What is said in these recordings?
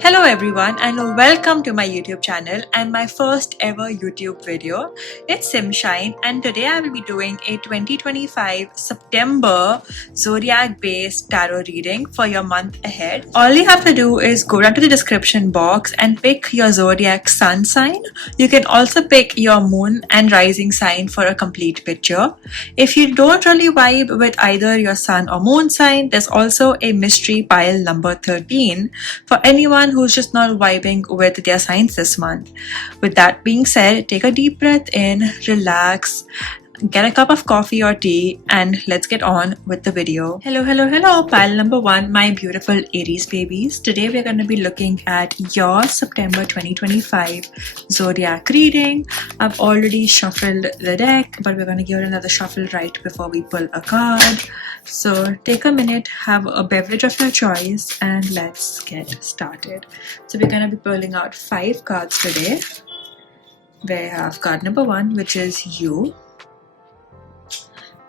Hello everyone and welcome to my YouTube channel and my first ever YouTube video. It's Simshine and today I will be doing a 2025 September Zodiac based tarot reading for your month ahead. All you have to do is go down to the description box and pick your Zodiac sun sign. You can also pick your moon and rising sign for a complete picture. If you don't really vibe with either your sun or moon sign, there's also a mystery pile number 13 for anyone who's just not vibing with their signs this month. With that being said, take a deep breath in, relax, get a cup of coffee or tea, and let's get on with the video. Hello, pile number 1, my beautiful Aries babies. Today we're going to be looking at your September 2025 Zodiac reading. I've already shuffled the deck, but we're going to give it another shuffle right before we pull a card. So take a minute, have a beverage of your choice, and let's get started. So we're going to be pulling out 5 cards today. We have card number 1, which is you.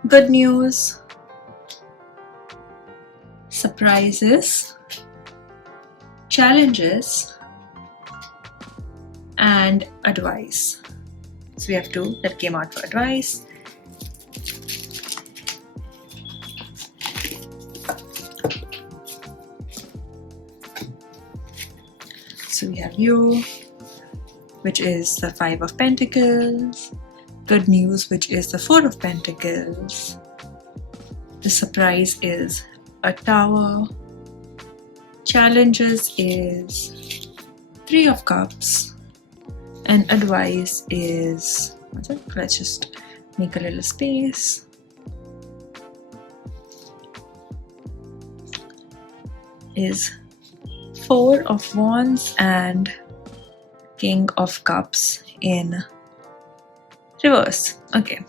Good news, surprises, challenges, and advice. So we have 2 that came out for advice. So we have you, which is the 5 of Pentacles. Good news, which is the 4 of Pentacles. The surprise is a Tower. Challenges is 3 of Cups. And advice is, let's just make a little space. Is 4 of Wands and King of Cups in reverse. Okay,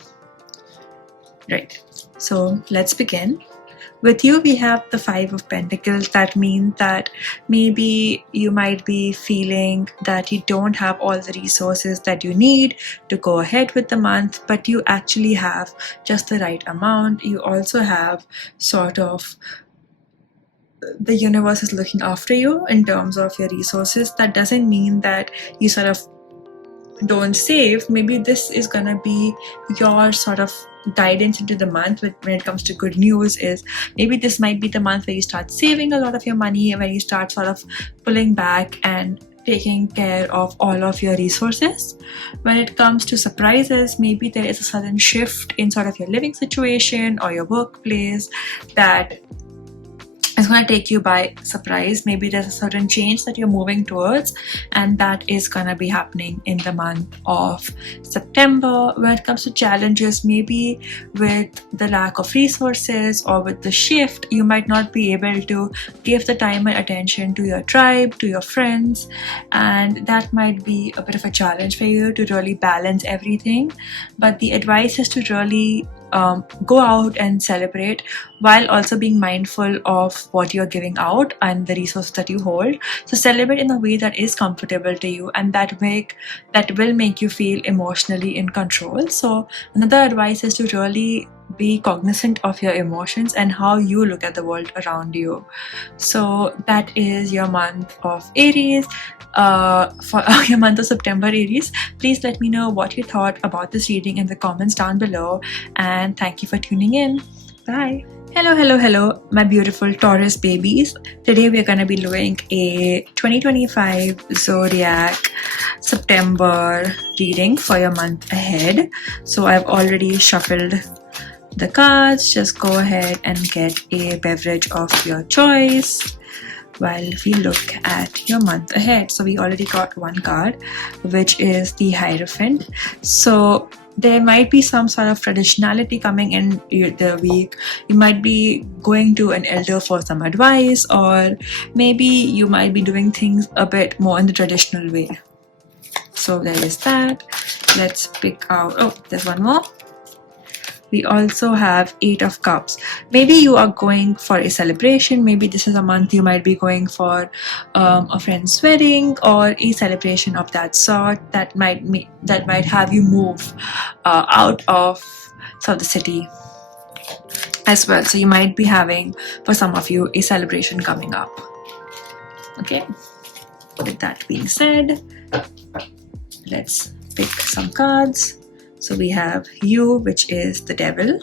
right, so let's begin. With you we have the 5 of Pentacles. That means that maybe you might be feeling that you don't have all the resources that you need to go ahead with the month, but you actually have just the right amount. You also have sort of the universe is looking after you in terms of your resources. That doesn't mean that you sort of don't save. Maybe this is gonna be your sort of guidance into the month when it comes to good news. Is maybe this might be the month where you start saving a lot of your money, where you start sort of pulling back and taking care of all of your resources. When it comes to surprises, maybe there is a sudden shift in sort of your living situation or your workplace that it's going to take you by surprise. Maybe there's a certain change that you're moving towards, and that is going to be happening in the month of September. When it comes to challenges, maybe with the lack of resources or with the shift, you might not be able to give the time and attention to your tribe, to your friends, and that might be a bit of a challenge for you to really balance everything. But the advice is to really go out and celebrate while also being mindful of what you're giving out and the resources that you hold. So celebrate in a way that is comfortable to you and that will make you feel emotionally in control. So another advice is to really be cognizant of your emotions and how you look at the world around you. So that is your month of Aries. For your month of September, Aries. Please let me know what you thought about this reading in the comments down below, and thank you for tuning in. Bye. Hello, my beautiful Taurus babies. Today we're going to be doing a 2025 Zodiac September reading for your month ahead. So I've already shuffled the cards. Just go ahead and get a beverage of your choice while we look at your month ahead. So we already got 1 card, which is the Hierophant. So there might be some sort of traditionality coming in the week. You might be going to an elder for some advice, or maybe you might be doing things a bit more in the traditional way. So there is that. Let's pick out, oh, there's 1 more. We also have 8 of Cups. Maybe you are going for a celebration. Maybe this is a month you might be going for a friend's wedding or a celebration of that sort that might have you move out of the city as well. So you might be having, for some of you, a celebration coming up. Okay, with that being said, let's pick some cards. So we have you, which is the devil,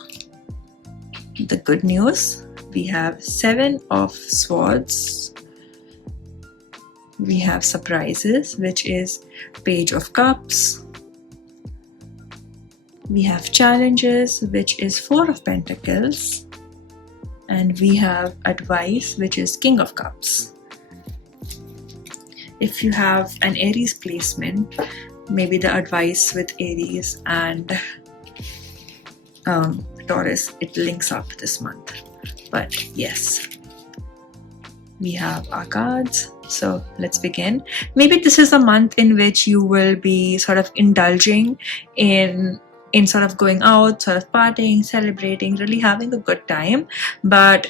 the good news. We have 7 of swords. We have surprises, which is page of cups. We have challenges, which is 4 of pentacles. And we have advice, which is king of cups. If you have an Aries placement, maybe the advice with Aries and Taurus, it links up this month. But yes, we have our cards. So let's begin. Maybe this is a month in which you will be sort of indulging in sort of going out, sort of partying, celebrating, really having a good time. But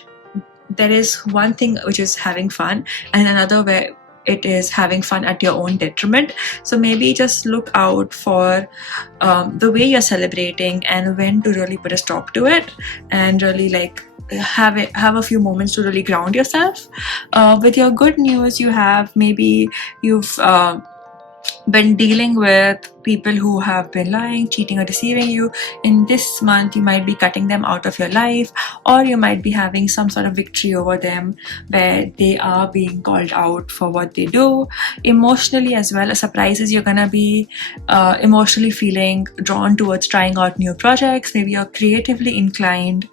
there is one thing which is having fun, and another where it is having fun at your own detriment. So maybe just look out for the way you're celebrating and when to really put a stop to it, and really like have a few moments to really ground yourself. With your good news, you have maybe you've been dealing with people who have been lying, cheating, or deceiving you. In this month, you might be cutting them out of your life, or you might be having some sort of victory over them where they are being called out for what they do. Emotionally as well as surprises, you're gonna be emotionally feeling drawn towards trying out new projects. Maybe you're creatively inclined.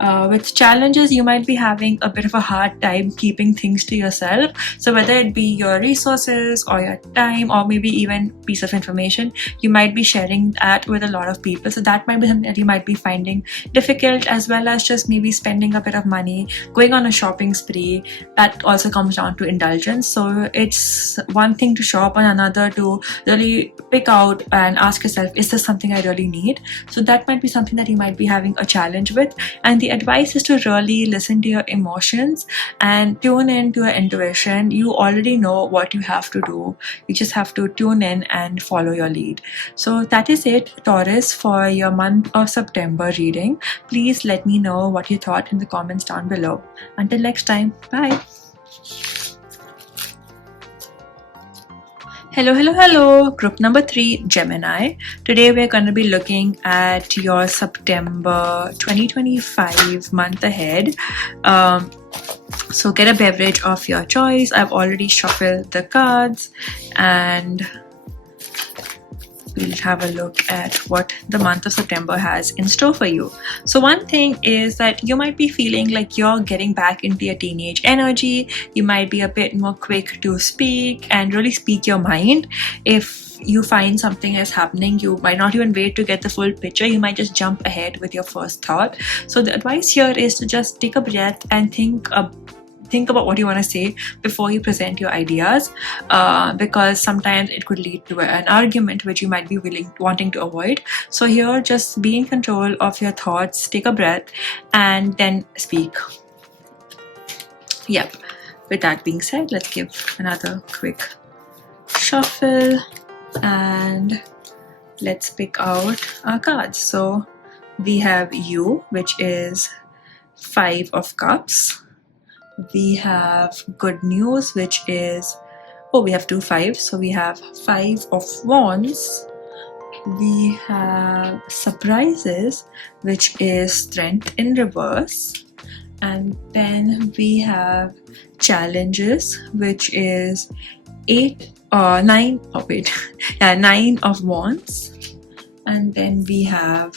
With challenges, you might be having a bit of a hard time keeping things to yourself. So whether it be your resources or your time or maybe even piece of information, you might be sharing that with a lot of people. So that might be something that you might be finding difficult, as well as just maybe spending a bit of money, going on a shopping spree. That also comes down to indulgence. So it's one thing to shop, and another to really pick out and ask yourself, is this something I really need? So that might be something that you might be having a challenge with. And the advice is to really listen to your emotions and tune in to your intuition. You already know what you have to do. You just have to tune in and follow your lead. So that is it, Taurus, for your month of September reading. Please let me know what you thought in the comments down below. Until next time, bye. Hello, group number 3, Gemini. Today we're going to be looking at your September 2025 month ahead. So get a beverage of your choice. I've already shuffled the cards, and we'll have a look at what the month of September has in store for you. So one thing is that you might be feeling like you're getting back into your teenage energy. You might be a bit more quick to speak and really speak your mind. If you find something is happening, you might not even wait to get the full picture. You might just jump ahead with your first thought. So the advice here is to just take a breath and think about what you want to say before you present your ideas, because sometimes it could lead to an argument which you might be wanting to avoid. So here, just be in control of your thoughts, take a breath, and then speak. Yep. With that being said, let's give another quick shuffle and let's pick out our cards. So we have you, which is 5 of Cups. We have good news, which is, we have 2 5s. So we have 5 of Wands. We have surprises, which is strength in reverse. And then we have challenges, which is 9 of Wands. And then we have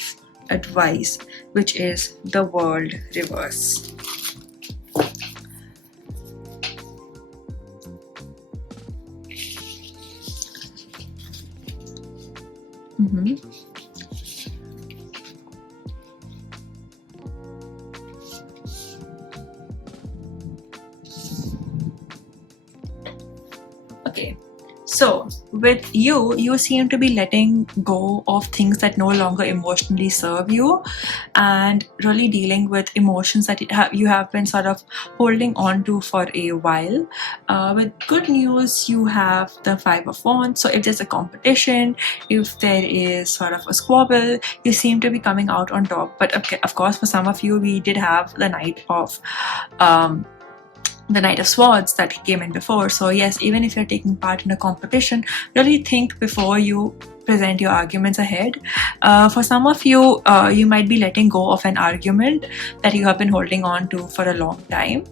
advice, which is the World reverse. Okay, so with you seem to be letting go of things that no longer emotionally serve you, and really dealing with emotions that you have been sort of holding on to for a while. With good news, you have the 5 of Wands. So if there's a competition, if there is sort of a squabble, you seem to be coming out on top. But okay, of course, for some of you, we did have the Knight of the Knight of Swords that came in before. So yes, even if you're taking part in a competition, really think before you present your arguments ahead. For some of you, you might be letting go of an argument that you have been holding on to for a long time.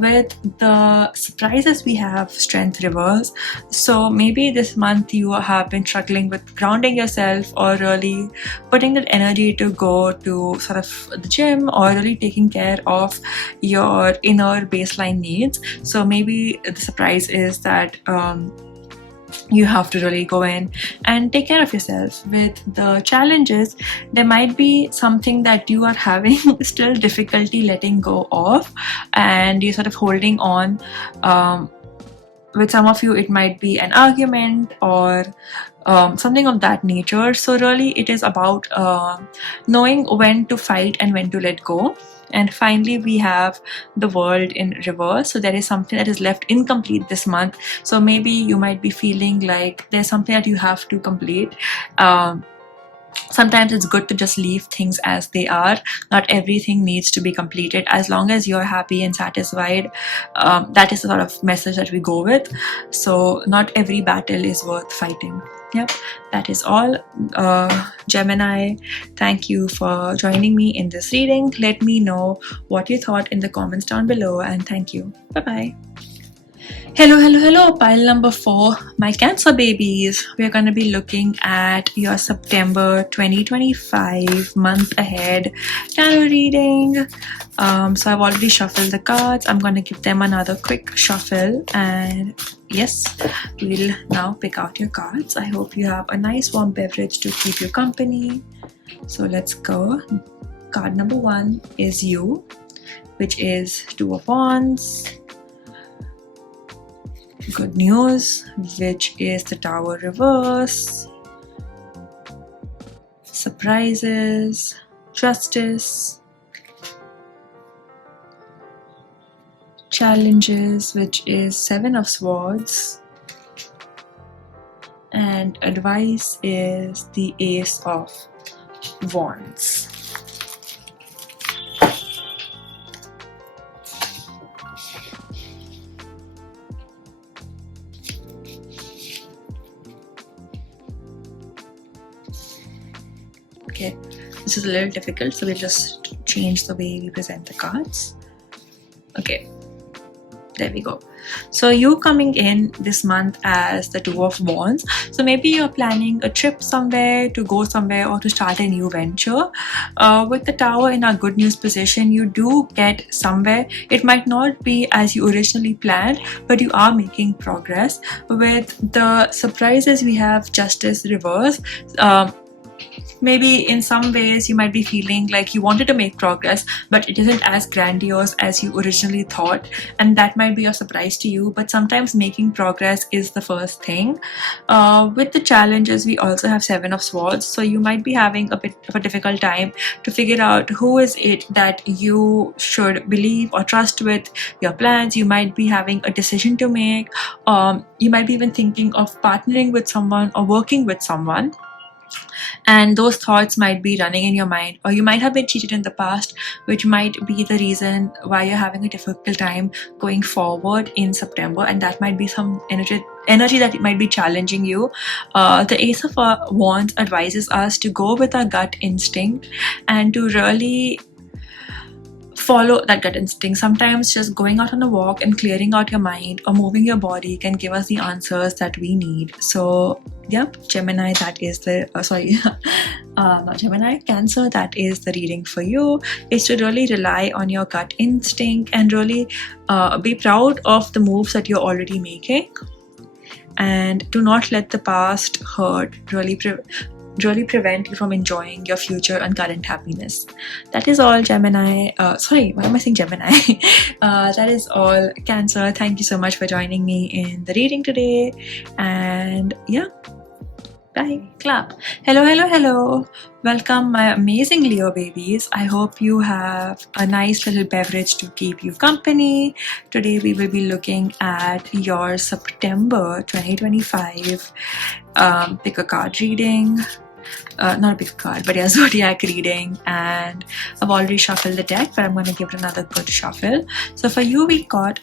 With the surprises, we have Strength reverse. So maybe this month you have been struggling with grounding yourself, or really putting that energy to go to sort of the gym, or really taking care of your inner baseline needs. So maybe the surprise is that you have to really go in and take care of yourself. With the challenges, there might be something that you are having still difficulty letting go of, and you're sort of holding on. With some of you, it might be an argument or something of that nature. So really it is about knowing when to fight and when to let go. And finally, we have the World in reverse. So there is something that is left incomplete this month. So maybe you might be feeling like there's something that you have to complete. Sometimes it's good to just leave things as they are. Not everything needs to be completed. As long as you're happy and satisfied, that is the sort of message that we go with. So not every battle is worth fighting. Yep, that is all. Gemini, thank you for joining me in this reading. Let me know what you thought in the comments down below, and thank you. Bye-bye. Hello, pile number 4, my Cancer babies. We're going to be looking at your September 2025 month ahead tarot reading. So I've already shuffled the cards. I'm going to give them another quick shuffle, and yes, we'll now pick out your cards. I hope you have a nice warm beverage to keep you company. So let's go. Card number 1 is you, which is 2 of Wands. Good news, which is the Tower reverse. Surprises, Justice. Challenges, which is 7 of Swords. And advice is the Ace of Wands. Okay, this is a little difficult, so we'll just change the way we present the cards. Okay, there we go. So you coming in this month as the 2 of Wands. So maybe you're planning a trip somewhere, to go somewhere, or to start a new venture. With the Tower in our good news position, you do get somewhere. It might not be as you originally planned, but you are making progress. With the surprises, we have Justice reverse. Maybe in some ways you might be feeling like you wanted to make progress, but it isn't as grandiose as you originally thought, and that might be a surprise to you. But sometimes making progress is the first thing. With the challenges, we also have 7 of Swords, so you might be having a bit of a difficult time to figure out who is it that you should believe or trust with your plans. You might be having a decision to make. You might be even thinking of partnering with someone or working with someone, and those thoughts might be running in your mind. Or you might have been cheated in the past, which might be the reason why you're having a difficult time going forward in September, and that might be some energy that it might be challenging you. The Ace of Wands advises us to go with our gut instinct and to really follow that gut instinct. Sometimes just going out on a walk and clearing out your mind or moving your body can give us the answers that we need. So yep, Gemini, that is the not Gemini, Cancer, that is the reading for you. Is to really rely on your gut instinct and really be proud of the moves that you're already making, and do not let the past hurt really prevent you from enjoying your future and current happiness. That is all, Gemini. Sorry, why am I saying Gemini? That is all, Cancer. Thank you so much for joining me in the reading today. And yeah, bye. Clap. Hello. Welcome, my amazing Leo babies. I hope you have a nice little beverage to keep you company. Today we will be looking at your September 2025 pick a card reading. not a pick card, but yeah, Zodiac reading, and I've already shuffled the deck, but I'm going to give it another good shuffle. So for you, we got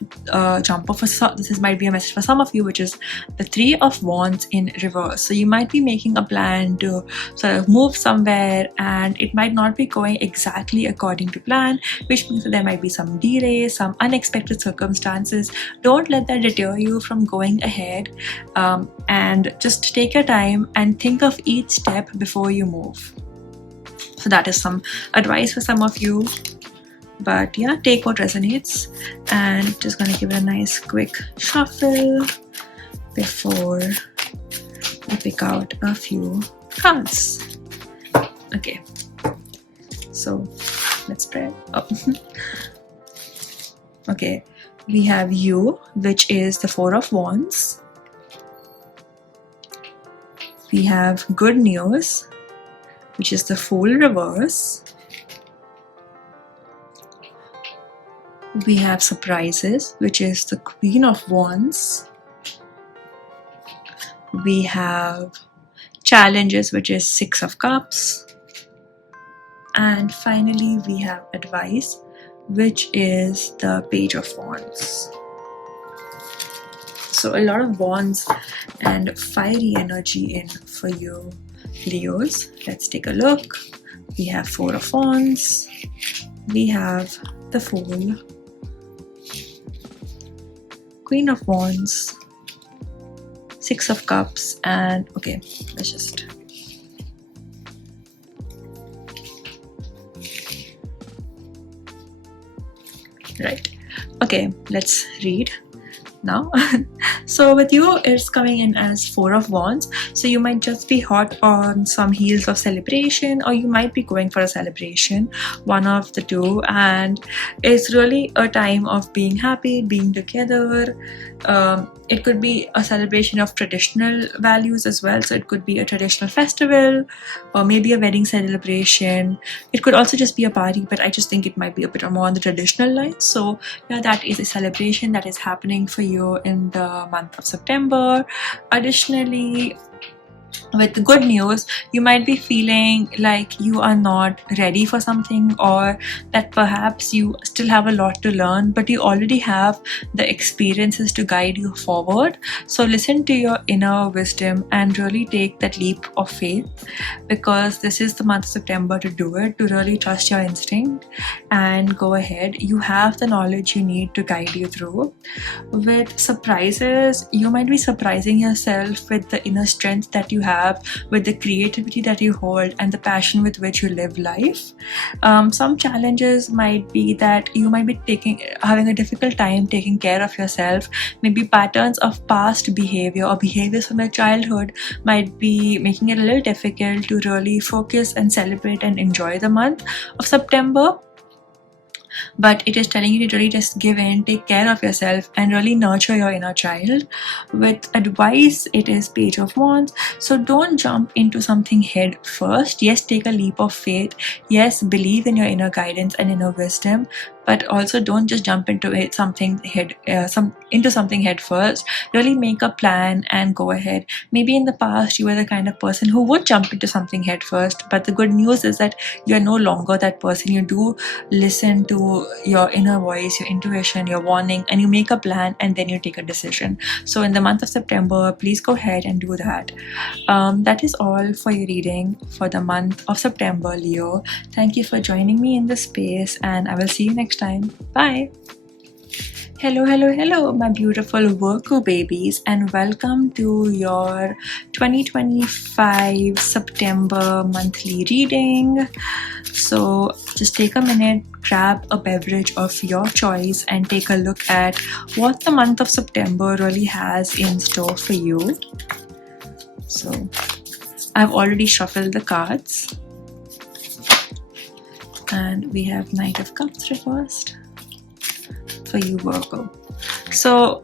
jumper. This might be a message for some of you, which is the Three of Wands in reverse. So you might be making a plan to sort of move somewhere, and it might not be going exactly according to plan, which means that there might be some delays, some unexpected circumstances. Don't let that deter you from going ahead, and just take your time and think of each step before you move. So that is some advice for some of you, but yeah, take what resonates. And just gonna give it a nice quick shuffle before we pick out a few cards. Okay, so let's spread up. Okay, we have you, which is the Four of Wands. We have good news, which is the Fool reverse. We have surprises, which is the Queen of Wands. We have challenges, which is Six of Cups. And finally, we have advice, which is the Page of Wands. So a lot of wands and fiery energy in for you, Leos. Let's take a look. We have Four of Wands. We have the Fool, Queen of Wands, Six of Cups, and okay, let's just right. Okay, let's read now. So with you, it's coming in as Four of Wands. So you might just be hot on some heels of celebration, or you might be going for a celebration, one of the two. And it's really a time of being happy, being together. It could be a celebration of traditional values as well. So it could be a traditional festival, or maybe a wedding celebration. It could also just be a party, but I just think it might be a bit more on the traditional line. So yeah, that is a celebration that is happening for you in the month of September. Additionally, with the good news, you might be feeling like you are not ready for something, or that perhaps you still have a lot to learn, but you already have the experiences to guide you forward. So listen to your inner wisdom and really take that leap of faith, because this is the month of September to do it, to really trust your instinct and go ahead. You have the knowledge you need to guide you through. With surprises, you might be surprising yourself with the inner strength that you have, with the creativity that you hold, and the passion with which you live life. Some challenges might be that you might be having a difficult time taking care of yourself. Maybe patterns of past behavior or behaviors from your childhood might be making it a little difficult to really focus and celebrate and enjoy the month of September. But it is telling you to really just give in, take care of yourself, and really nurture your inner child. With advice, it is Page of Wands. So don't jump into something head first. Yes, take a leap of faith. Yes, believe in your inner guidance and inner wisdom, but also don't just jump into something head first. Really make a plan and go ahead. Maybe in the past you were the kind of person who would jump into something head first, but the good news is that you're no longer that person. You do listen to your inner voice, your intuition, your warning, and you make a plan, and then you take a decision. So in the month of September, please go ahead and do that. That is all for your reading for the month of September, Leo. Thank you for joining me in this space, and I will see you next time. Bye. Hello, my beautiful Virgo babies, and welcome to your 2025 September monthly reading. So just take a minute, grab a beverage of your choice, and take a look at what the month of September really has in store for you. So I've already shuffled the cards, and we have Knight of Cups reversed for you, Virgo. So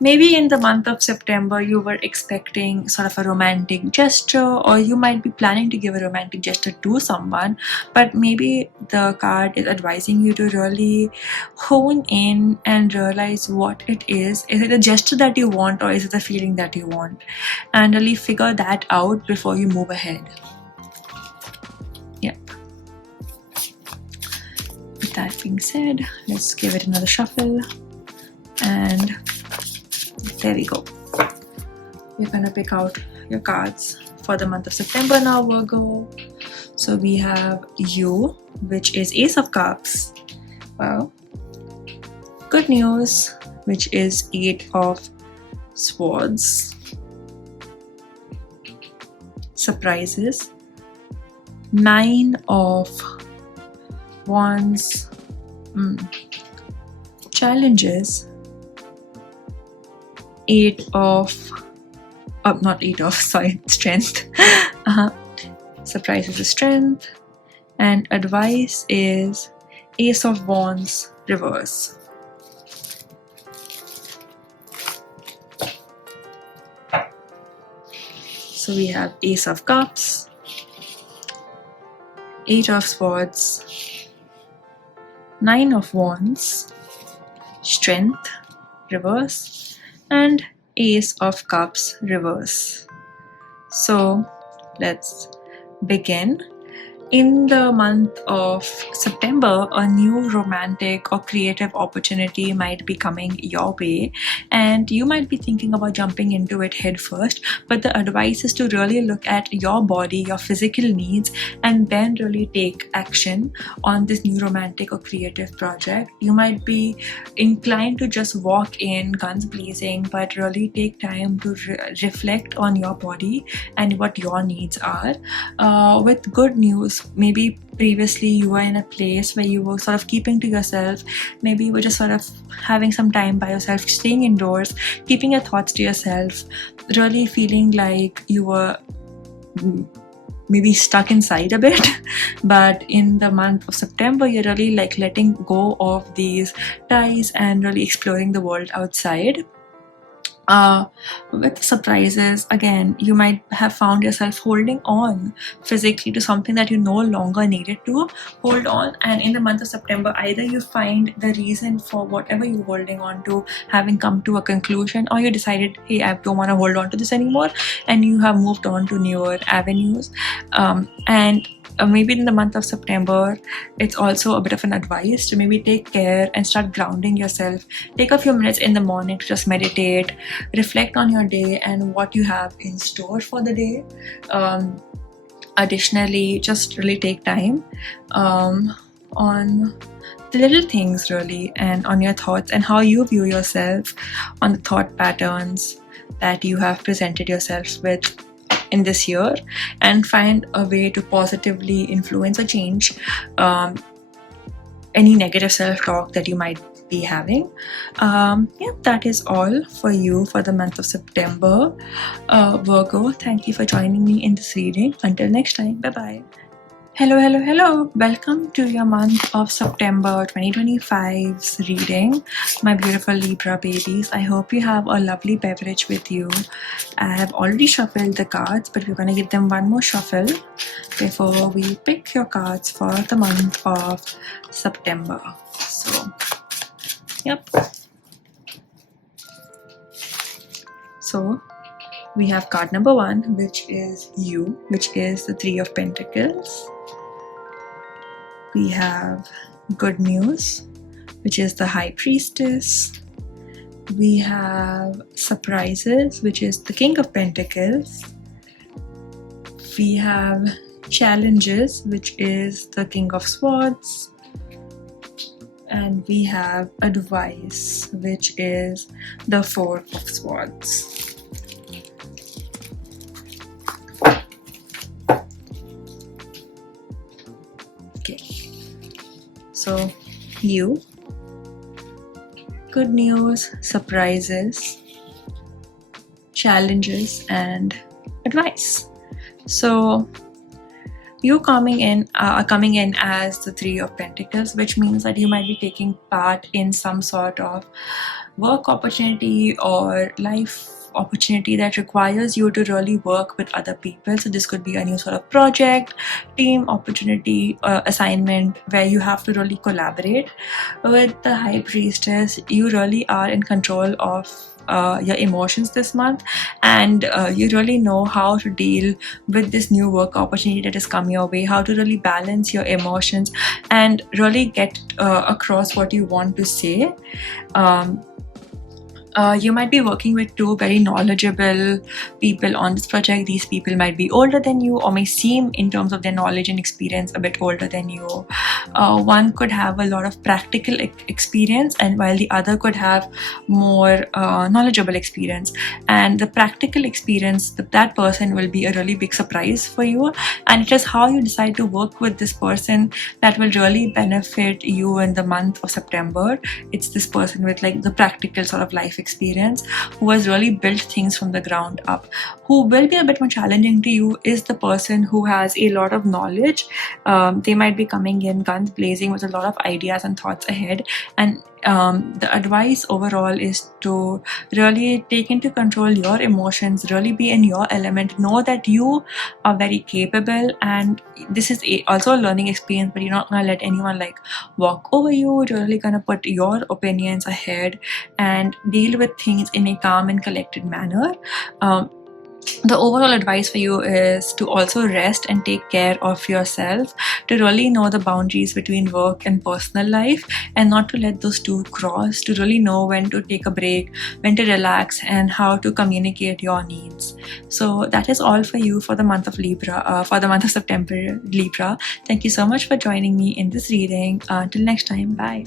maybe in the month of September you were expecting sort of a romantic gesture, or you might be planning to give a romantic gesture to someone, but maybe the card is advising you to really hone in and realize what it is. Is it a gesture that you want, or is it a feeling that you want? And really figure that out before you move ahead. Yeah. With that being said, let's give it another shuffle. And there we go. You're gonna pick out your cards for the month of September now, Virgo. So we have you, which is Ace of Cups. Wow. Good news, which is 8 of Swords. Surprises. 9 of Wands. Challenges. 8 of strength. Surprises is strength, and advice is Ace of Wands reverse. So we have Ace of Cups, 8 of Swords, 9 of Wands, strength reverse, and Ace of Cups reverse. So let's begin. In the month of September, a new romantic or creative opportunity might be coming your way, and you might be thinking about jumping into it head first, but the advice is to really look at your body, your physical needs, and then really take action on this new romantic or creative project. You might be inclined to just walk in guns blazing, but really take time to reflect on your body and what your needs are. With good news, maybe previously you were in a place where you were sort of keeping to yourself. Maybe you were just sort of having some time by yourself, staying indoors, keeping your thoughts to yourself, really feeling like you were maybe stuck inside a bit. But in the month of September, you're really like letting go of these ties and really exploring the world outside. With surprises, again, you might have found yourself holding on physically to something that you no longer needed to hold on, and in the month of September, either you find the reason for whatever you're holding on to having come to a conclusion, or you decided, hey, I don't want to hold on to this anymore, and you have moved on to newer avenues. And maybe in the month of September, it's also a bit of an advice to maybe take care and start grounding yourself. Take a few minutes in the morning to just meditate, reflect on your day and what you have in store for the day. Additionally, just really take time on the little things really, and on your thoughts and how you view yourself, on the thought patterns that you have presented yourself with in this year, and find a way to positively influence or change any negative self-talk that you might be having. That is all for you for the month of September. Virgo, thank you for joining me in this reading. Until next time, bye-bye. Hello. Welcome to your month of September 2025's reading, my beautiful Libra babies. I hope you have a lovely beverage with you. I have already shuffled the cards, but we're going to give them one more shuffle before we pick your cards for the month of September. So, yep. So, we have card number 1, which is you, which is the 3 of Pentacles. We have good news, which is the High Priestess. We have surprises, which is the King of Pentacles. We have challenges, which is the King of Swords. And we have advice, which is the 4 of Swords. So, you, good news, surprises, challenges, and advice. So, you coming in as the Three of Pentacles, which means that you might be taking part in some sort of work opportunity or life opportunity that requires you to really work with other people. So this could be a new sort of project, team opportunity, assignment where you have to really collaborate. With the High Priestess, you really are in control of your emotions this month, and you really know how to deal with this new work opportunity that has come your way, how to really balance your emotions and really get across what you want to say. You might be working with two very knowledgeable people on this project. These people might be older than you or may seem, in terms of their knowledge and experience, a bit older than you. One could have a lot of practical experience, and while the other could have more knowledgeable experience. And the practical experience, that person will be a really big surprise for you, and it is how you decide to work with this person that will really benefit you in the month of September. It's this person with like the practical sort of life experience who has really built things from the ground up. Who will be a bit more challenging to you is the person who has a lot of knowledge. They might be coming in guns blazing with a lot of ideas and thoughts ahead, and the advice overall is to really take into control your emotions, really be in your element, know that you are very capable, and this is also a learning experience, but you're not gonna let anyone like walk over you. You're really gonna put your opinions ahead and deal with things in a calm and collected manner. The overall advice for you is to also rest and take care of yourself, to really know the boundaries between work and personal life and not to let those two cross, to really know when to take a break, when to relax, and how to communicate your needs. So that is all for you for the month of Libra, for the month of September, Libra. Thank you so much for joining me in this reading. Until next time, bye.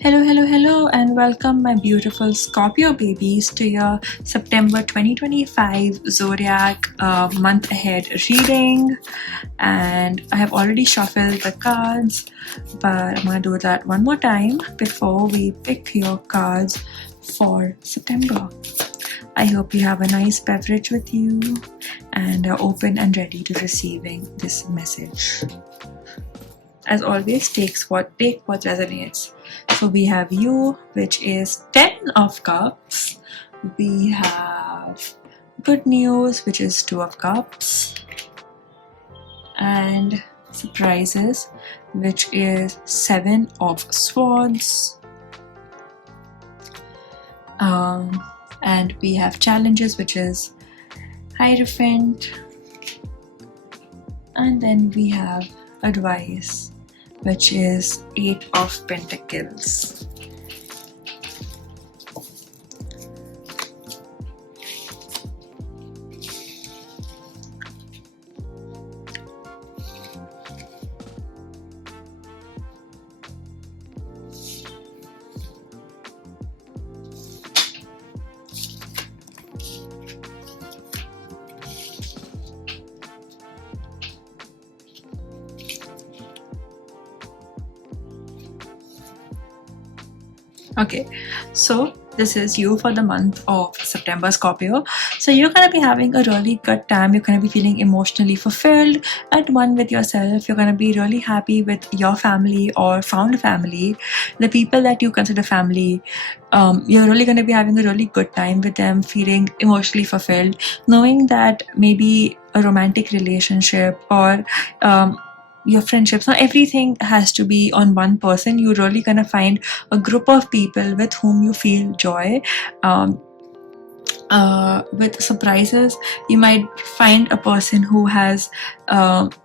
Hello, and welcome my beautiful Scorpio babies to your September 2025 Zodiac month ahead reading. And I have already shuffled the cards, but I'm going to do that one more time before we pick your cards for September. I hope you have a nice beverage with you and are open and ready to receiving this message. As always, take what resonates. So we have you, which is 10 of Cups. We have good news, which is 2 of Cups. And surprises, which is 7 of Swords. And we have challenges, which is Hierophant. And then we have advice, which is 8 of Pentacles. Okay, so this is you for the month of September, Scorpio. So you're going to be having a really good time. You're going to be feeling emotionally fulfilled, at one with yourself. You're going to be really happy with your family or found family, the people that you consider family. You're really going to be having a really good time with them, feeling emotionally fulfilled, knowing that maybe a romantic relationship or your friendships, not everything has to be on one person. You're really gonna find a group of people with whom you feel joy. With surprises, you might find a person who has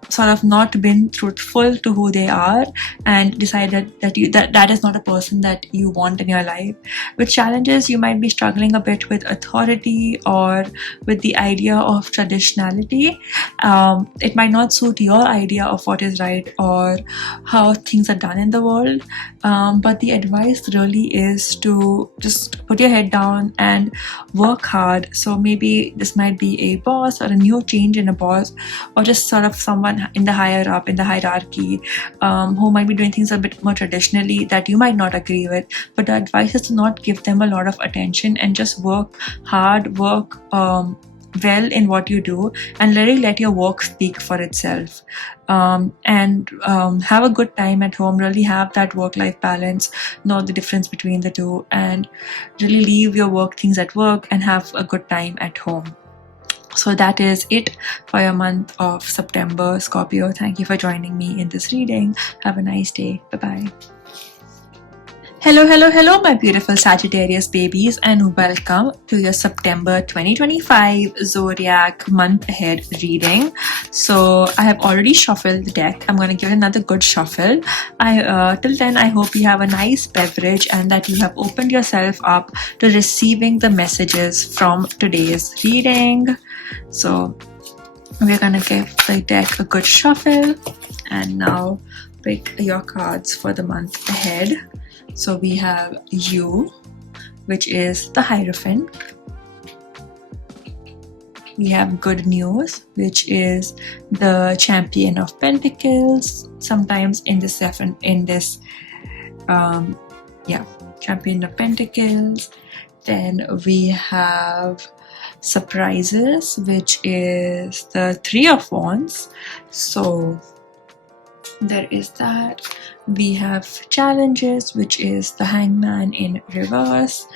sort of not been truthful to who they are and decided that is not a person that you want in your life. With challenges, you might be struggling a bit with authority or with the idea of traditionality. It might not suit your idea of what is right or how things are done in the world, but the advice really is to just put your head down and work hard. So maybe this might be a boss or a new change in a boss, or just sort of someone in the higher up in the hierarchy who might be doing things a bit more traditionally that you might not agree with. But the advice is to not give them a lot of attention and just work hard, work well in what you do, and really let your work speak for itself. And have a good time at home. Really have that work-life balance, know the difference between the two, and really leave your work things at work and have a good time at home. So that is it for your month of September, Scorpio. Thank you for joining me in this reading. Have a nice day. Bye-bye. Hello, hello, hello, my beautiful Sagittarius babies, and welcome to your September 2025 Zodiac month ahead reading. So I have already shuffled the deck. I'm going to give it another good shuffle. Till then, I hope you have a nice beverage and that you have opened yourself up to receiving the messages from today's reading. So we're going to give the deck a good shuffle and now pick your cards for the month ahead. So we have you, which is the Hierophant. We have good news, which is the Champion of Pentacles. Sometimes in this Champion of Pentacles. Then we have Surprises, which is the Three of Wands. So there is that. We have Challenges, which is the Hangman in reverse.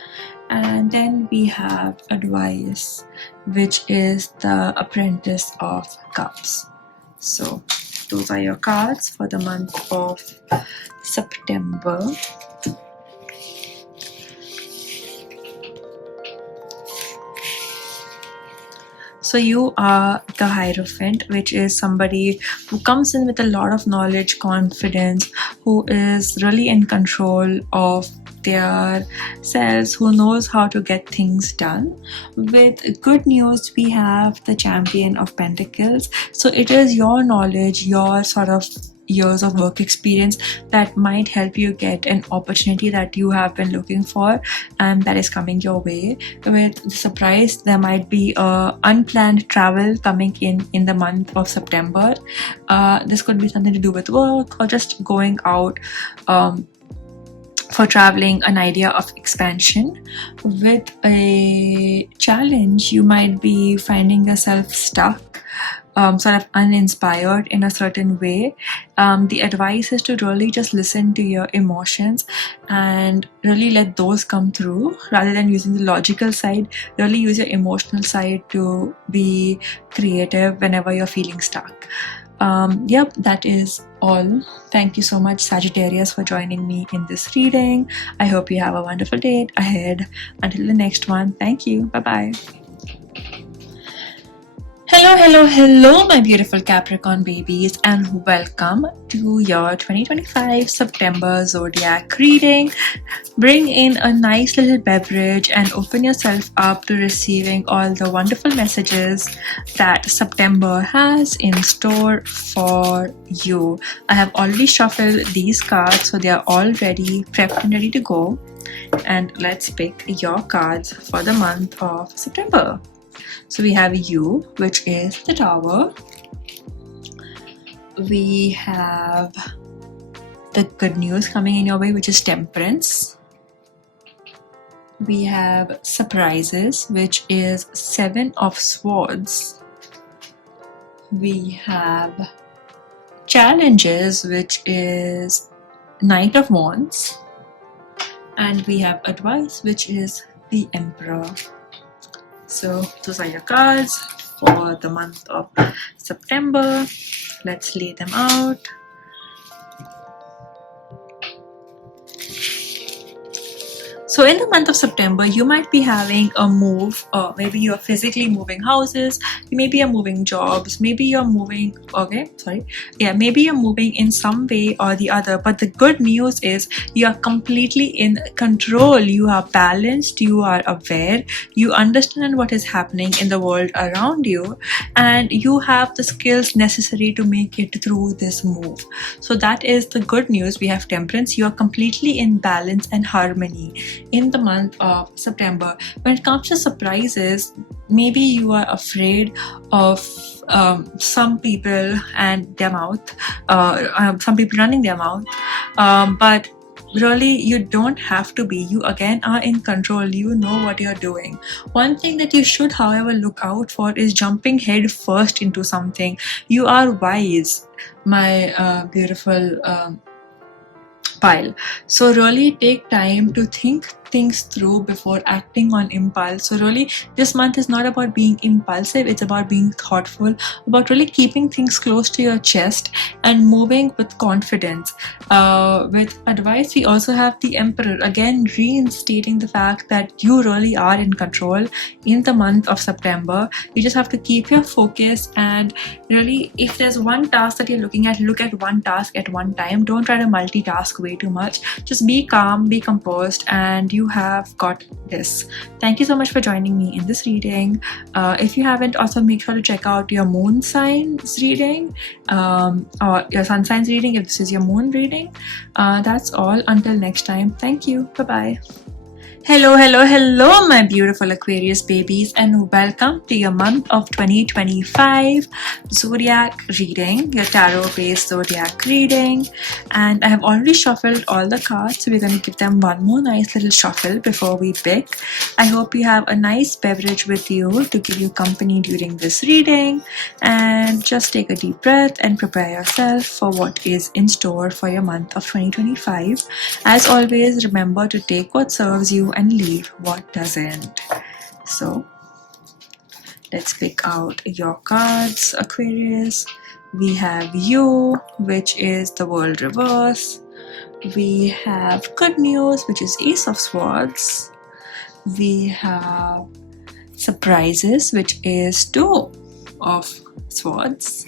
And then we have Advice, which is the Apprentice of Cups. So those are your cards for the month of September. So you are the Hierophant, which is somebody who comes in with a lot of knowledge, confidence, who is really in control of their selves, who knows how to get things done. With good news, we have the Champion of Pentacles. So it is your knowledge, your sort of years of work experience that might help you get an opportunity that you have been looking for and that is coming your way. With the Surprise, there might be unplanned travel coming in the month of September. This could be something to do with work or just going out for traveling, an idea of expansion. With a Challenge, you might be finding yourself stuck, sort of uninspired in a certain way. The advice is to really just listen to your emotions and really let those come through rather than using the logical side. Really use your emotional side to be creative whenever you're feeling stuck. Yep, that is all. Thank you so much, Sagittarius, for joining me in this reading. I hope you have a wonderful day ahead. Until the next one, thank you. Bye-bye. Hello, hello, hello, my beautiful Capricorn babies, and welcome to your 2025 September Zodiac reading. Bring in a nice little beverage and open yourself up to receiving all the wonderful messages that September has in store for you. I have already shuffled these cards, so they are all ready, prepped and ready to go. And let's pick your cards for the month of September. So we have you, which is the Tower. We have the good news coming in your way, which is Temperance. We have Surprises, which is Seven of Swords. We have Challenges, which is Knight of Wands. And we have Advice, which is the Emperor. So those are your cards for the month of September. Let's lay them out. So in the month of September, you might be having a move, or maybe you're physically moving houses, maybe you're moving jobs, maybe you're moving, maybe you're moving in some way or the other. But the good news is you are completely in control. You are balanced, you are aware, you understand what is happening in the world around you, and you have the skills necessary to make it through this move. So that is the good news. We have Temperance. You are completely in balance and harmony in the month of September. When it comes to surprises, maybe you are afraid of some people and their mouth, some people running their mouth, but really, you don't have to be. You again are in control. You know what you're doing. One thing that you should, however, look out for is jumping head first into something. You are wise, my beautiful pile. So really take time to think things through before acting on impulse. So really, this month is not about being impulsive, it's about being thoughtful, about really keeping things close to your chest and moving with confidence. With advice, we also have the Emperor, again reinstating the fact that you really are in control in the month of September. You just have to keep your focus, and really, if there's one task that you're looking at, look at one task at one time. Don't try to multitask way too much. Just be calm, be composed, and you have got this. Thank you so much for joining me in this reading. If you haven't, also make sure to check out your moon signs reading, or your sun signs reading if this is your moon reading. That's all. Until next time, thank you. Bye bye. Hello, hello, hello, my beautiful Aquarius babies, and welcome to your month of 2025 Zodiac reading, your tarot-based Zodiac reading. And I have already shuffled all the cards, so we're going to give them one more nice little shuffle before we pick. I hope you have a nice beverage with you to give you company during this reading, and just take a deep breath and prepare yourself for what is in store for your month of 2025. As always, remember to take what serves you and leave what doesn't. So let's pick out your cards, Aquarius. We have you, which is the World reverse. We have good news, which is Ace of Swords. We have surprises, which is Two of Swords.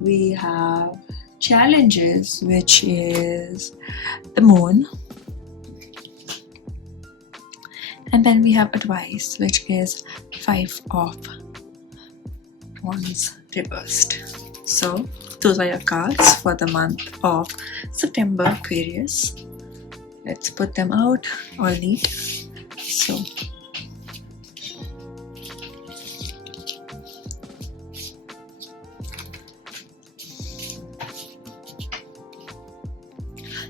We have challenges, which is the Moon. And then we have advice, which is Five of Wands reversed. So those are your cards for the month of September, Aquarius. Let's put them out all neat. So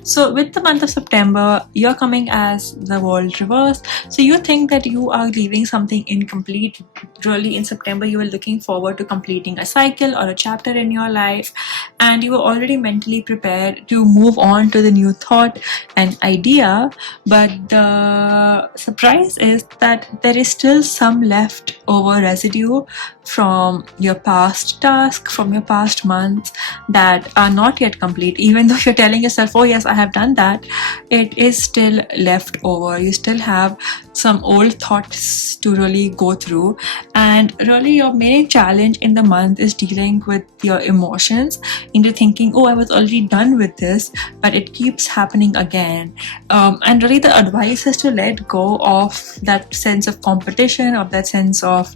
So with the month of September, you're coming as the World reverse. So you think that you are leaving something incomplete. Really, in September, you were looking forward to completing a cycle or a chapter in your life, and you were already mentally prepared to move on to the new thought and idea. But the surprise is that there is still some left over residue from your past task, from your past months that are not yet complete. Even though you're telling yourself, oh yes, I have done that, it is still left over. You still have some old thoughts to really go through, and really your main challenge in the month is dealing with your emotions into thinking, oh, I was already done with this, but it keeps happening again. And really the advice is to let go of that sense of competition, of that sense of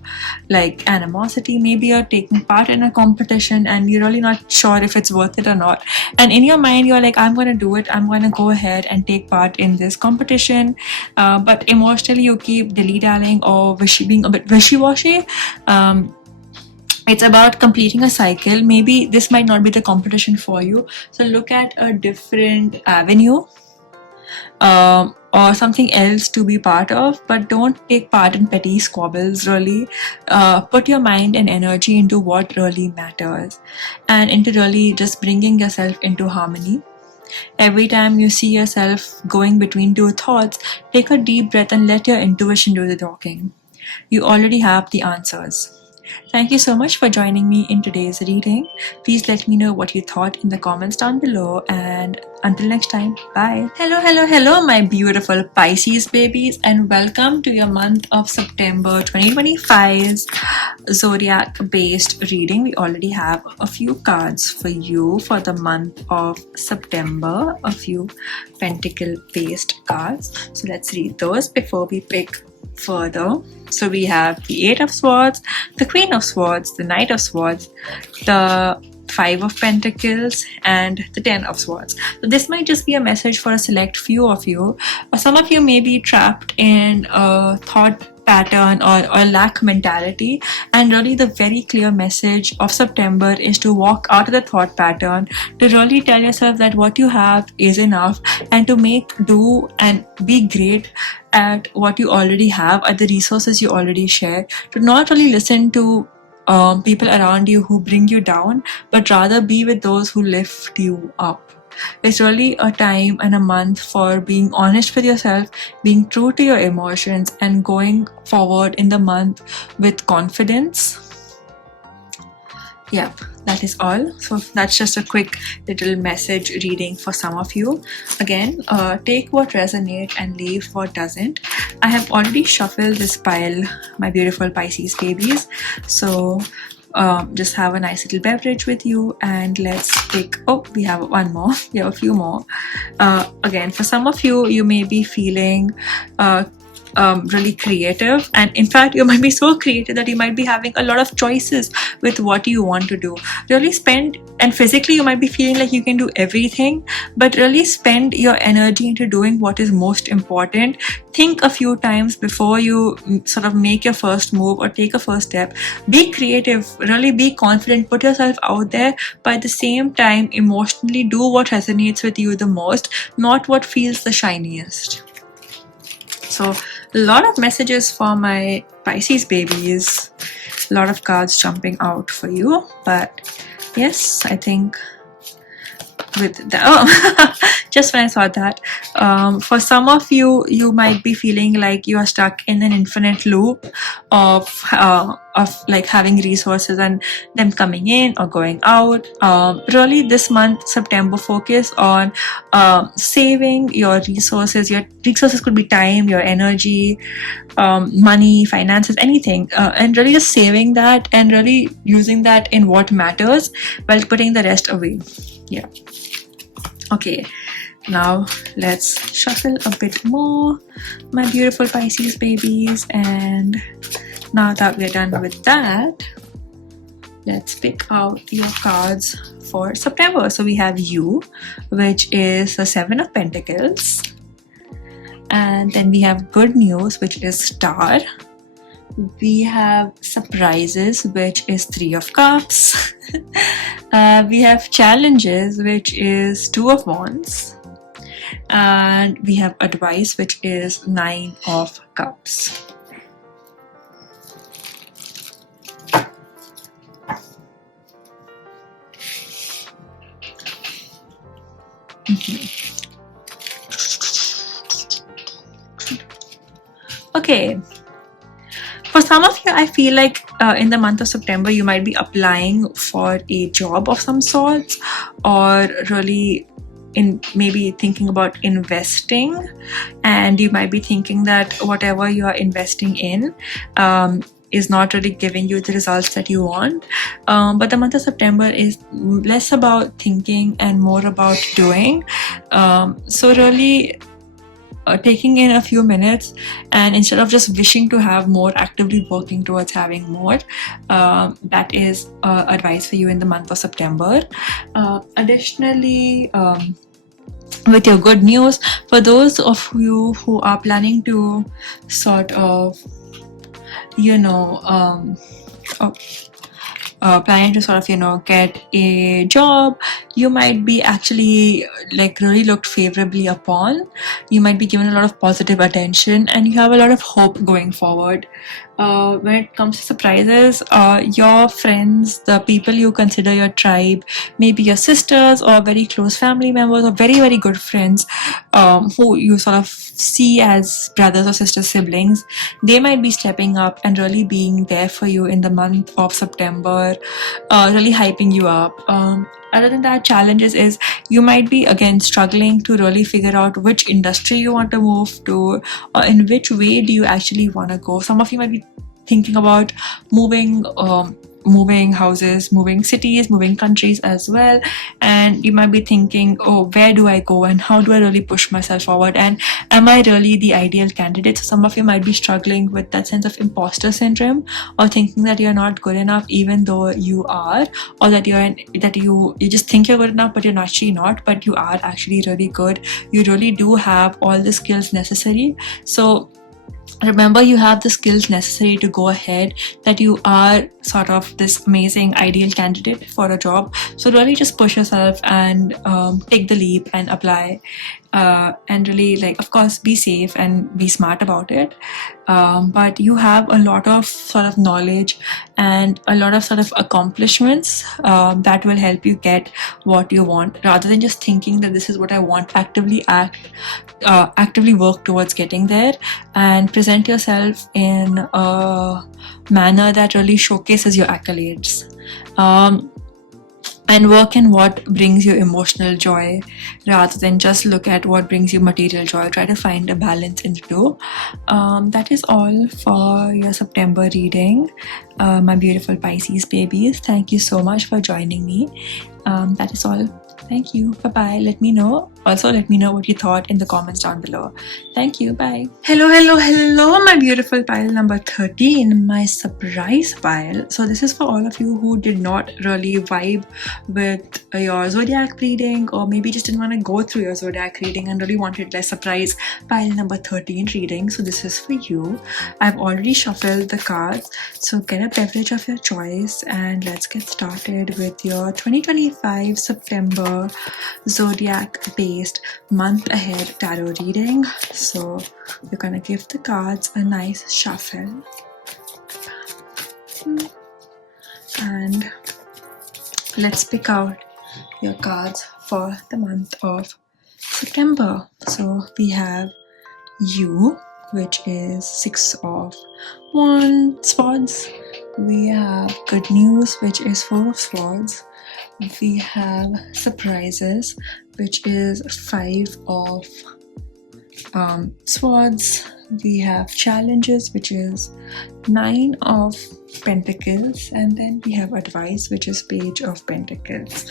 like animosity. Maybe you're taking part in a competition and you're really not sure if it's worth it or not, and in your mind you're like, I'm going to do it, I'm going to go ahead and take part in this competition, but emotionally you keep dilly-dallying or being a bit wishy-washy. It's about completing a cycle. Maybe this might not be the competition for you, so look at a different avenue or something else to be part of, but don't take part in petty squabbles. Really put your mind and energy into what really matters, and into really just bringing yourself into harmony. Every time you see yourself going between two thoughts, take a deep breath and let your intuition do the talking. You already have the answers. Thank you so much for joining me in today's reading. Please let me know what you thought in the comments down below, and until next time, bye. Hello, hello, hello, my beautiful Pisces babies, and welcome to your month of September 2025's Zodiac based reading. We already have a few cards for you for the month of September, a few pentacle based cards. So let's read those before we pick further. So we have the Eight of Swords, the Queen of Swords, the Knight of Swords, the Five of Pentacles, and the Ten of Swords. So this might just be a message for a select few of you, or some of you may be trapped in a thought pattern or lack mentality. And really the very clear message of September is to walk out of the thought pattern, to really tell yourself that what you have is enough, and to make do and be great at what you already have, at the resources you already share, to not really listen to people around you who bring you down, but rather be with those who lift you up. It's really a time and a month for being honest with yourself, being true to your emotions, and going forward in the month with confidence. Yep, that is all. So that's just a quick little message reading for some of you. Again, take what resonates and leave what doesn't. I have already shuffled this pile, my beautiful Pisces babies. So just have a nice little beverage with you, and let's pick. Oh, we have one more. We have a few more. Again, for some of you, you may be feeling really creative, and in fact you might be so creative that you might be having a lot of choices with what you want to do. Really spend, and physically you might be feeling like you can do everything, but really spend your energy into doing what is most important. Think a few times before you sort of make your first move or take a first step. Be creative, really be confident, put yourself out there, but at the same time emotionally do what resonates with you the most, not what feels the shiniest. So a lot of messages for my Pisces babies, a lot of cards jumping out for you. But yes, I think with the just when I saw that, for some of you, you might be feeling like you are stuck in an infinite loop of like having resources and them coming in or going out. Really this month, September, focus on saving your resources. Your resources could be time, your energy, money, finances, anything, and really just saving that and really using that in what matters while putting the rest away. Yeah. Okay, now let's shuffle a bit more, my beautiful Pisces babies. And now that we're done with that, let's pick out your cards for September. So we have you, which is the Seven of Pentacles. And then we have good news, which is Star. We have surprises, which is Three of Cups. We have challenges, which is Two of Wands. And we have advice, which is Nine of Cups. Okay. For some of you, I feel like in the month of September, you might be applying for a job of some sorts, or really maybe thinking about investing, and you might be thinking that whatever you are investing in is not really giving you the results that you want. But the month of September is less about thinking and more about doing. So really taking in a few minutes, and instead of just wishing to have more, actively working towards having more. That is advice for you in the month of September. Additionally, with your good news, for those of you who are planning to sort of, planning to sort of, get a job, you might be actually like really looked favorably upon. You might be given a lot of positive attention, and you have a lot of hope going forward. When it comes to surprises, your friends, the people you consider your tribe, maybe your sisters or very close family members or very, very good friends, who you sort of see as brothers or sister siblings, they might be stepping up and really being there for you in the month of September, really hyping you up. Other than that, challenges is you might be again struggling to really figure out which industry you want to move to, or in which way do you actually want to go. Some of you might be thinking about moving houses, moving cities, moving countries as well, and you might be thinking, oh, where do I go and how do I really push myself forward, and am I really the ideal candidate? So some of you might be struggling with that sense of imposter syndrome, or thinking that you're not good enough even though you are, or that you just think you're good enough but you're actually not, but you are actually really good. You really do have all the skills necessary. So remember, you have the skills necessary to go ahead, that you are sort of this amazing ideal candidate for a job. So really just push yourself and take the leap and apply, and really, like, of course, be safe and be smart about it. But you have a lot of sort of knowledge and a lot of sort of accomplishments that will help you get what you want, rather than just thinking that this is what I want. Actively work towards getting there, and present yourself in a manner that really showcases your accolades. And work in what brings you emotional joy, rather than just look at what brings you material joy. Try to find a balance in the two. That is all for your September reading, my beautiful Pisces babies. Thank you so much for joining me. That is all. Thank you. Bye-bye. Let me know what you thought in the comments down below. Thank you. Bye. Hello, my beautiful pile number 13, my surprise pile. So this is for all of you who did not really vibe with your zodiac reading, or maybe just didn't want to go through your zodiac reading and really wanted a surprise pile number 13 reading. So this is for you. I've already shuffled the cards, so get a beverage of your choice and let's get started with your 2025 September zodiac based month ahead tarot reading. So we're gonna give the cards a nice shuffle, and let's pick out your cards for the month of September. So we have you, which is 6 of Swords. We have good news, which is 4 of Swords. We have surprises, which is 5 of Swords. We have challenges, which is 9 of Pentacles, and then we have advice, which is Page of Pentacles.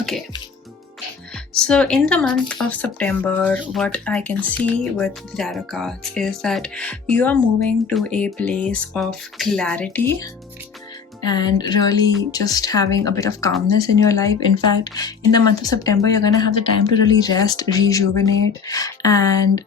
Okay. So in the month of September, what I can see with the tarot cards is that you are moving to a place of clarity and really just having a bit of calmness in your life. In fact, in the month of September, you're going to have the time to really rest, rejuvenate, and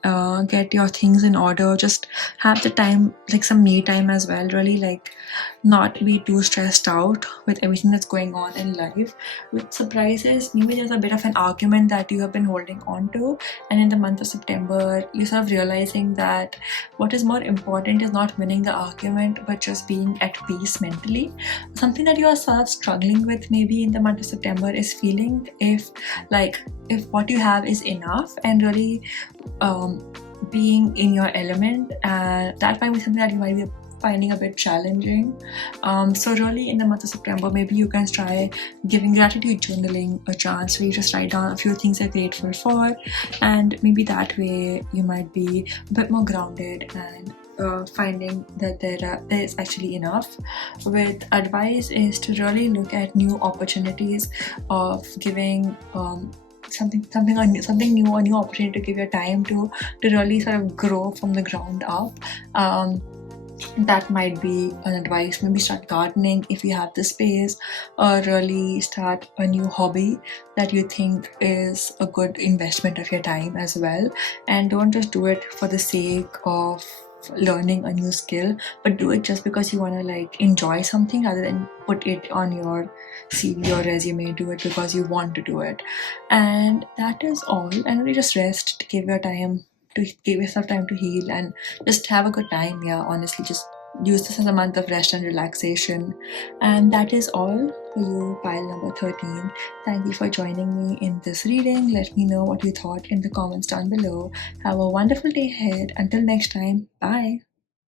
get your things in order. Just have the time, like some me time as well, really, like not be too stressed out with everything that's going on in life. With surprises, maybe there's a bit of an argument that you have been holding on to, and in the month of September, you're sort of realizing that what is more important is not winning the argument, but just being at peace mentally. Something that you are sort of struggling with maybe in the month of September is feeling if what you have is enough, and really being in your element, and that might be something that you might be finding a bit challenging. So really in the month of September, maybe you can try giving gratitude journaling a chance, where you just write down a few things you're grateful for, and maybe that way you might be a bit more grounded and finding that there is actually enough. With advice is to really look at new opportunities of giving something new, a new opportunity to give your time to really sort of grow from the ground up. That might be an advice. Maybe start gardening if you have the space, or really start a new hobby that you think is a good investment of your time as well. And don't just do it for the sake of learning a new skill, but do it just because you want to like enjoy something, rather than put it on your CV or resume. Do it because you want to do it. And that is all. And really just rest, to give yourself time to heal and just have a good time. Yeah, honestly, just use this as a month of rest and relaxation. And that is all for you, pile number 13. Thank you for joining me in this reading. Let me know what you thought in the comments down below. Have a wonderful day ahead. Until next time, bye.